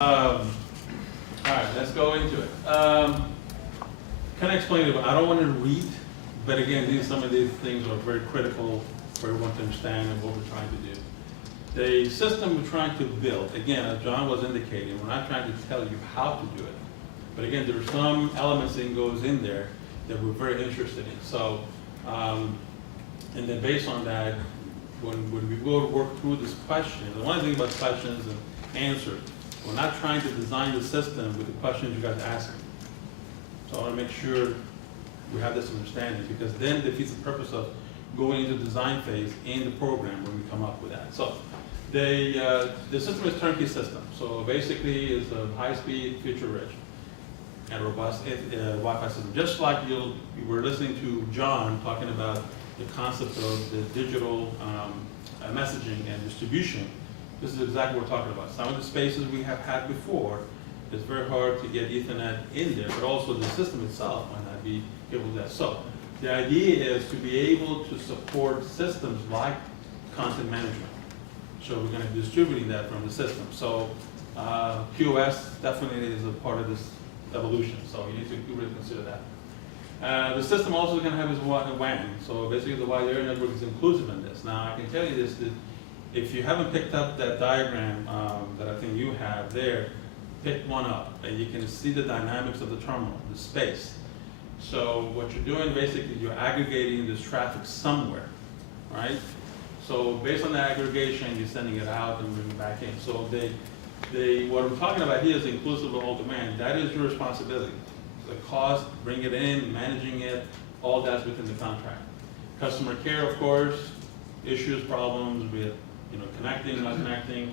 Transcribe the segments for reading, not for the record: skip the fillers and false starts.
All right, let's go into it. Kind of explain it, but I don't want to read, but again, some of these things are very critical for everyone to understand and what we're trying to do. The system we're trying to build, again, as John was indicating, we're not trying to tell you how to do it, but again, there are some elements that goes in there that we're very interested in. So, and then based on that, when we go to work through this question, the one thing about questions and answers, we're not trying to design the system with the questions you guys are asking. So I want to make sure we have this understanding, because then it defeats the purpose of going into the design phase in the program when we come up with that. So the system is turnkey system. So basically it's a high-speed, feature-rich, and robust Wi-Fi system. Just like you were listening to John talking about the concept of the digital messaging and distribution. This is exactly what we're talking about. Some of the spaces we have had before, it's very hard to get Ethernet in there, but also the system itself might not be able to do that. So the idea is to be able to support systems like content management. So we're going to be distributing that from the system. So QoS definitely is a part of this evolution, so you need to really consider that. The system also is going to have its WAN, so basically the wide area network is inclusive in this. Now I can tell you this, that if you haven't picked up that diagram that I think you have there, pick one up and you can see the dynamics of the terminal, the space. So what you're doing basically, you're aggregating this traffic somewhere, right? So based on the aggregation, you're sending it out and bringing it back in. So what I'm talking about here is inclusive of all demand. That is your responsibility. The cost, bring it in, managing it, all that's within the contract. Customer care, of course, issues, problems with connecting, not connecting.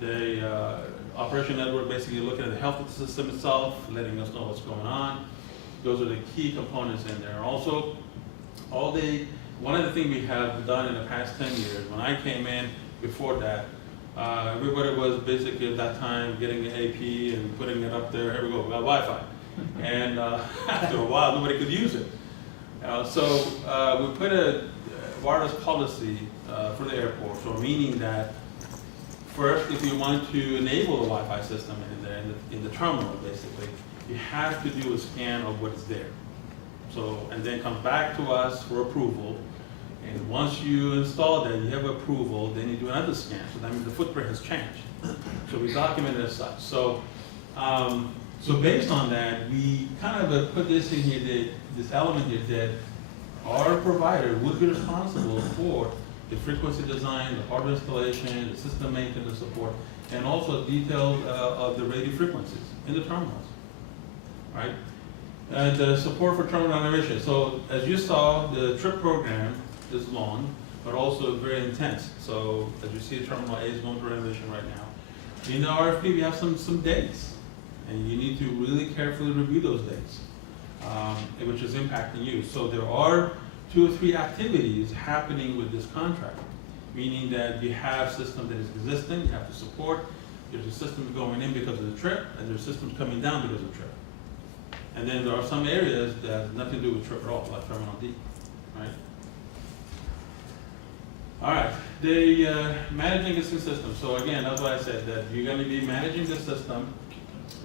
The operation network, basically looking at the health of the system itself, letting us know what's going on. Those are the key components in there. Also, one of the things we have done in the past 10 years, when I came in before that, everybody was basically at that time getting an AP and putting it up there. Here we go, we got Wi-Fi. And after a while, nobody could use it. So we put a wireless policy for the airport, so meaning that first, if you want to enable the Wi-Fi system in the terminal, basically, you have to do a scan of what's there. So, and then come back to us for approval. And once you install that, you have approval, then you do another scan. So that means the footprint has changed. So we document it as such. So, so based on that, we kind of put this in here, this element here, that our provider would be responsible for the frequency design, the hardware installation, the system maintenance support, and also details of the radio frequencies in the terminals, right? And the support for terminal innovation. So as you saw, the TRIP program is long, but also very intense. So as you see, Terminal A is going through renovation right now. In the RFP, we have some dates, and you need to really carefully review those dates, which is impacting you. So there are 2 or 3 activities happening with this contract, meaning that you have system that is existing, you have to support, there's a system going in because of the TRIP, and there's systems coming down because of TRIP. And then there are some areas that have nothing to do with TRIP at all, like Terminal D, right? All right, the managing existing system. So again, that's what I said, that you're going to be managing the system,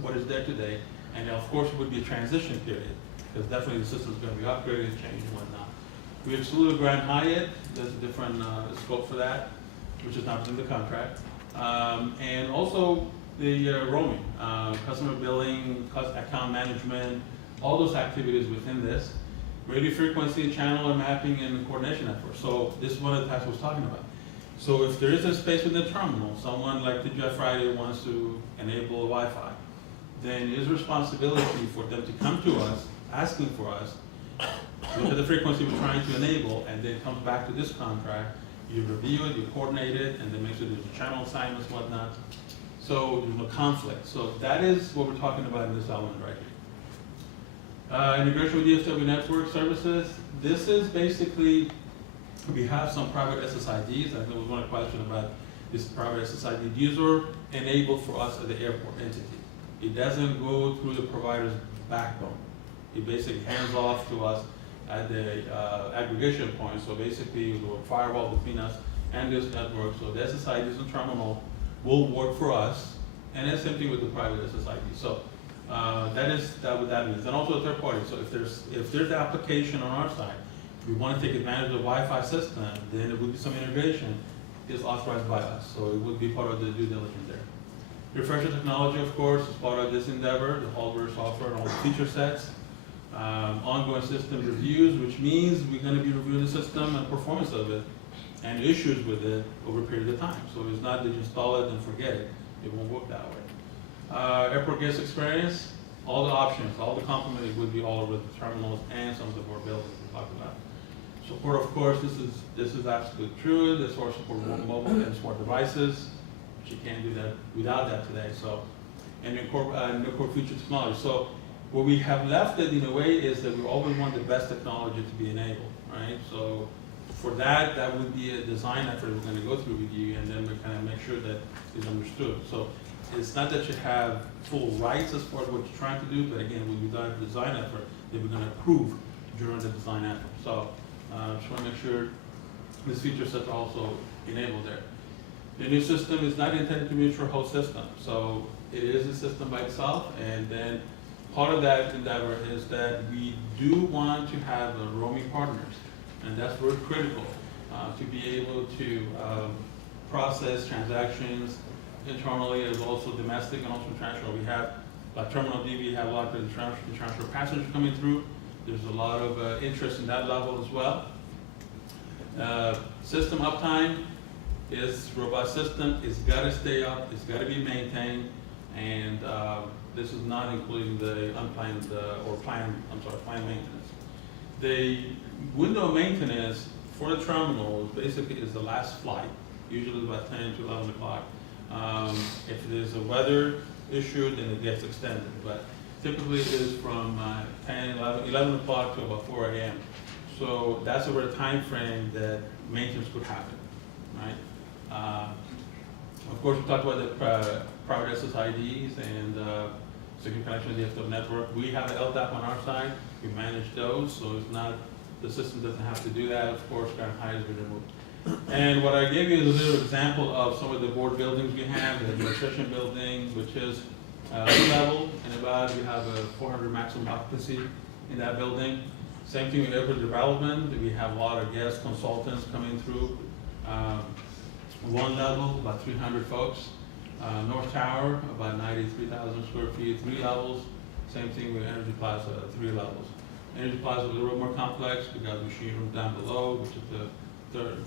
what is there today, and of course it would be a transition period, because definitely the system is going to be upgraded, changed, and whatnot. We excluded Grand Hyatt. There's a different scope for that, which is not within the contract. And also the roaming, customer billing, account management, all those activities within this. Radio frequency, channel and mapping, and coordination efforts. So this is one of the tasks I was talking about. So if there is a space within the terminal, someone like the Jeff Friday wants to enable Wi-Fi, then it is responsibility for them to come to us, asking for us, look at the frequency we're trying to enable, and then it comes back to this contract. You review it, you coordinate it, and then make sure there's a channel assignments, whatnot. So there's no conflict. So that is what we're talking about in this element right here. Integration with DSW network services. This is basically, we have some private SSIDs. I think there was one question about this private SSID. These are enabled for us at the airport entity. It doesn't go through the provider's backbone. It basically hands off to us at the aggregation point. So basically, we do a firewall between us and this network. So the SSIDs and terminal will work for us And then same thing with the private SSID. So that is what that means. And also a third party. So if there's the application on our side, we want to take advantage of the Wi-Fi system, then it would be some integration is authorized by us. So it would be part of the due diligence there. Refresher technology, of course, is part of this endeavor, the hardware, software, and all the feature sets. Ongoing system reviews, which means we're going to be reviewing the system and performance of it and issues with it over a period of time. So it's not that you install it and forget it. It won't work that way. Airport guest experience, all the options, all the complement would be all over the terminals and some of the more buildings we talked about. Support, of course, this is absolutely true. There's more support for mobile and smart devices, but you can't do that without that today. So, and incorporate future technology. So, what we have left it in a way is that we always want the best technology to be enabled, right? So, for that, that would be a design effort we're going to go through with you, and then we kind of make sure that it's understood. So, it's not that you have full rights as far as what you're trying to do, but again, when you do a design effort, that we're going to approve during the design effort. So. Just want to make sure this feature set are also enabled there. The new system is not intended to be a neutral host system, so it is a system by itself, and then part of that endeavor is that we do want to have roaming partners, and that's very critical to be able to process transactions internally as also domestic and also international. We have, like Terminal D, we have a lot of international passengers coming through. There's a lot of interest in that level as well. System uptime is robust system. It's got to stay up. It's got to be maintained. And this is not including the unplanned planned maintenance. The window of maintenance for the terminals basically is the last flight, usually about 10 to 11 o'clock. If there's a weather issue, then it gets extended. But typically it is from 11 o'clock to about 4 a.m. So that's over a time frame that maintenance could happen, right? Of course, we talked about the private SSIDs and secure connection with the FW network. We have the LDAP on our side. We manage those, so it's not, the system doesn't have to do that. Of course, kind of high has been removed. And what I gave you is a little example of some of the board buildings we have. The administration building, which is level, and about we have a 400 maximum occupancy in that building. Same thing with urban development. We have a lot of guest consultants coming through. One level, about 300 folks. North Tower, about 93,000 square feet, 3 levels. Same thing with Energy Plaza, 3 levels. Energy Plaza is a little more complex. We got machine room down below, which is the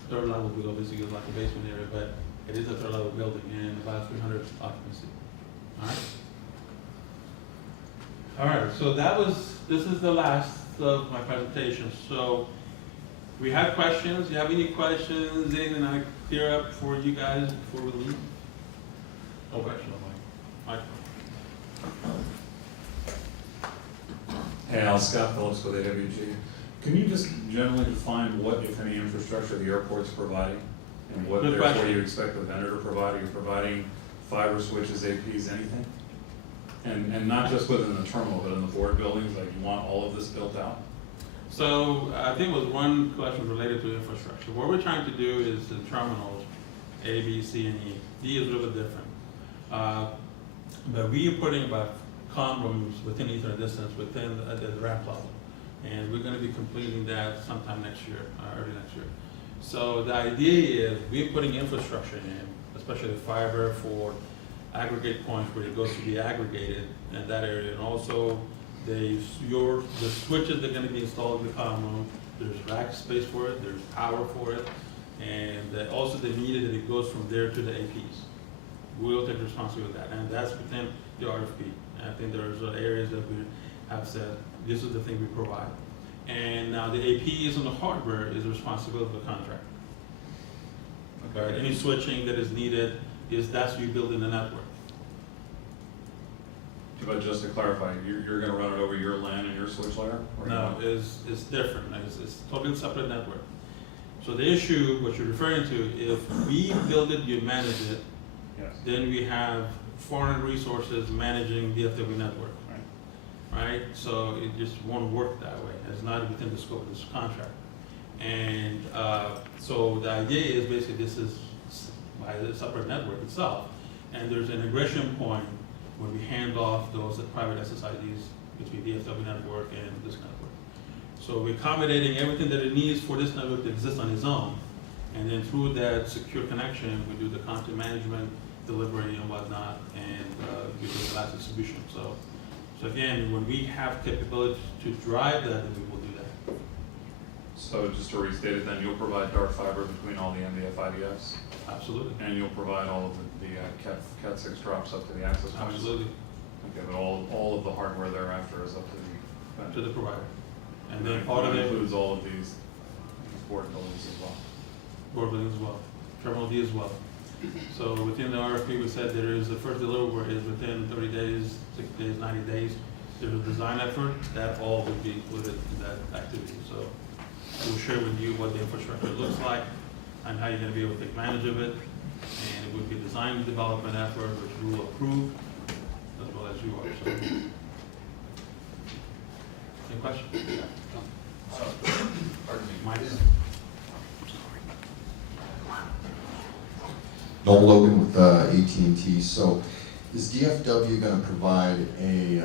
third level below, basically like a basement area, but it is a 3rd level building and about 300 occupancy. All right. All right, so this is the last of my presentation. So we have questions. Do you have any questions? Anything I clear up for you guys before we leave? No question, Mike. Hey, Al, Scott Phillips with AWG. Can you just generally define what, if any, infrastructure the airport's providing? And what Good therefore question. you expect the vendor to provide? Are you providing fiber switches, APs, anything? And not just within the terminal, but in the board buildings, like you want all of this built out? So I think it was one question related to infrastructure. What we're trying to do is the terminals, A, B, C, and E. D is a little bit different. But we are putting about comm rooms within Ethernet distance within the ramp level. And we're going to be completing that sometime next year, early next year. So the idea is we're putting infrastructure in, especially fiber for aggregate points where it goes to be aggregated in that area. And also the switches that are going to be installed in the comm room, there's rack space for it, there's power for it, and also the need that it goes from there to the APs. We'll take responsibility for that, and that's within the RFP. And I think there's areas that we have said, this is the thing we provide. And now the APs and the hardware is the responsibility of the contractor. Okay. Any switching that is needed that's you building the network. But just to clarify, you're going to run it over your LAN and your switch layer? No, it's different. It's totally separate network. So the issue, what you're referring to, if we build it, you manage it, Yes. then we have foreign resources managing the DFW network. Right? So it just won't work that way. It's not within the scope of this contract. And so the idea is basically this is by the separate network itself. and there's an integration point where we hand off those private SSIDs between DFW network and this network. So we're accommodating everything that it needs for this network to exist on its own, and then through that secure connection, we do the content management, delivery and whatnot, and we do the last distribution. So again, when we have capability to drive that, then we will do that. So just to restate it then, you'll provide dark fiber between all the MDF IDFs, Absolutely. and you'll provide all of the Cat 6 drops up to the access points? Absolutely. Okay, but all of the hardware thereafter is up to the vendor? To the provider. And then That part of it, includes all of these board buildings as well? board building as well, Terminal D as well. So within the RFP, we said there is, the first deliverable is within 30 days, 60 days, 90 days. There's a design effort, that all would be included in that activity. So we'll share with you what the infrastructure looks like and how you're gonna be able to take advantage of it. And it would be a design development effort, which we will approve, as well as you are, so. Any questions? Pardon me. Mike? Noel Logan with AT&T. So is DFW going to provide a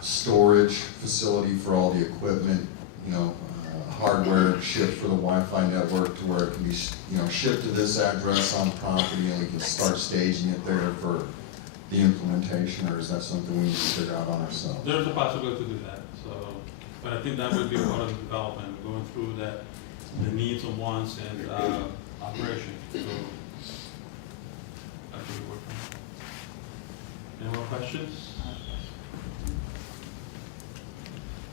storage facility for all the equipment, hardware shipped for the Wi-Fi network to where it can be, shipped to this address on property and we can start staging it there for the implementation, or is that something we need to figure out on ourselves? There's a possibility to do that, so, but I think that would be part of the development, going through that, the needs and wants and operation, so. That's what we're working on. Any more questions?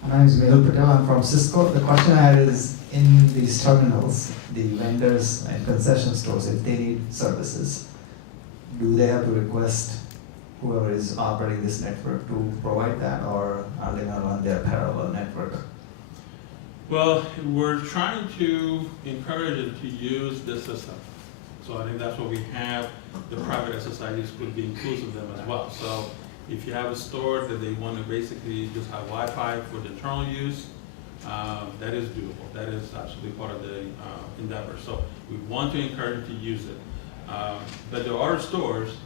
My name is Mehul Patel. I'm from Cisco. The question I had is, in these terminals, the vendors and concession stores, if they need services, do they have to request whoever is operating this network to provide that, or are they going to run their parallel network? Well, we're trying to encourage them to use this system. So I think that's what we have, the private SSIDs could be inclusive of them as well. So if you have a store that they want to basically just have Wi-Fi for the internal use, that is doable. That is absolutely part of the endeavor. So we want to encourage them to use it. But there are stores,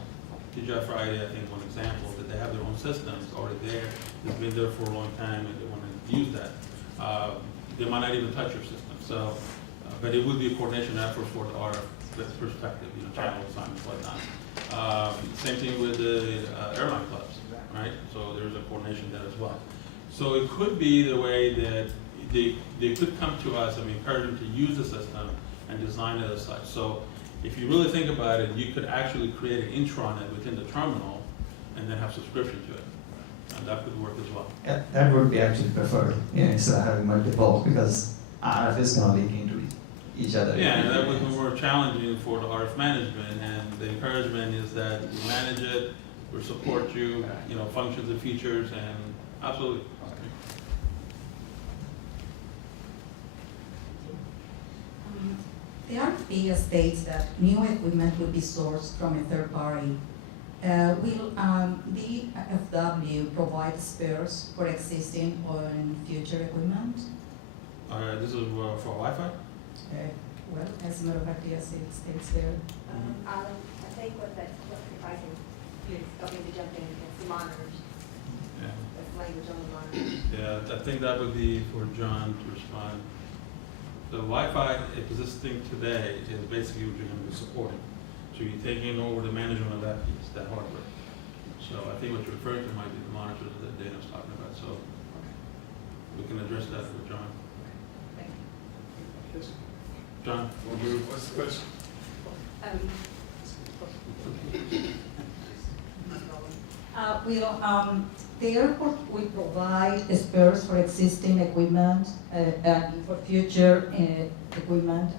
TGI Friday, I think one example, that they have their own systems already there. It's been there for a long time and they want to use that. They might not even touch your system. So, but it would be a coordination effort for the RF perspective, channel assignments, whatnot. Same thing with the airline clubs, right? So there's a coordination there as well. So it could be the way that they could come to us and we encourage them to use the system and design it as such. So if you really think about it, you could actually create an intranet within the terminal and then have subscription to it. And that could work as well. Yeah, that would be actually preferred, instead of having multiple, because RF is going to leak into each other. Yeah, and that was more challenging for the RF management, and the encouragement is that you manage it, we support you, functions and features, and absolutely. The RFP states that new equipment will be sourced from a third party. Will DFW provide spares for existing or future equipment? This is for Wi-Fi? Well, as a matter of fact, yes, it states there. Alan, I think what if I can, help me to jump in, it's the monitors, Yeah. that's language on the monitors. Yeah, I think that would be for John to respond. The Wi-Fi existing today is basically what you're going to be supporting. So you're taking over the management of that piece, that hardware. So I think what you're referring to might be the monitors that Dana's talking about. So we can address that with John. John? What's the question? The airport will provide spares for existing equipment and for future equipment.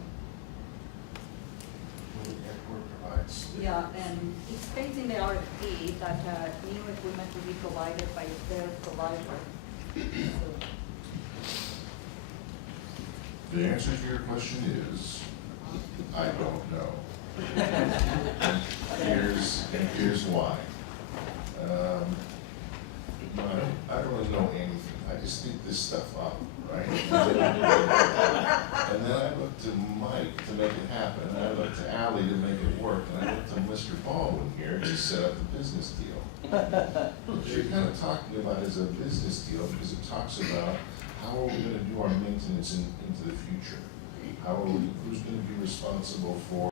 The airport provides. Yeah, and it states in the RFP that new equipment will be provided by a third provider. The answer to your question is, I don't know. Here's why. I don't really know anything. I just think this stuff up, right? And then I look to Mike to make it happen, and I look to Ally to make it work, and I look to Mr. Baldwin goal in here is to set up a business deal. What you're kind of talking about is a business deal because it talks about how are we gonna do our maintenance into the future? Who's gonna be responsible for